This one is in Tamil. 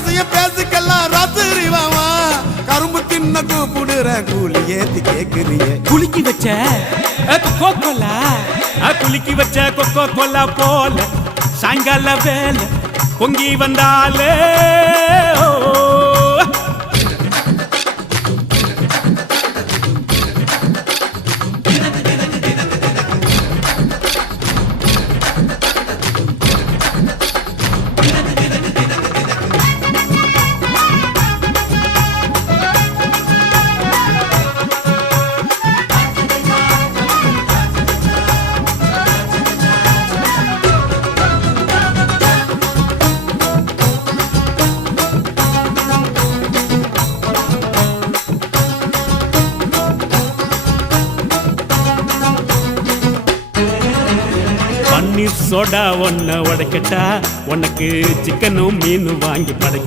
ரகசிய பேசுக்கெல்லாம் ராத்திரி வாமா கரும்பு தின்ன கூப்பிடுற கூலி ஏத்தி கேக்குறிய குலுக்கி வச்ச கொக்கோ கோலா குலுக்கி வச்ச கொக்கோ கோலா போல சாயங்கால வேலை பொங்கி வந்தாலே பன்னீர் சோடா ஒன்ன உடைக்கட்டா உனக்கு சிக்கனும் மீனும் வாங்கி படைக்க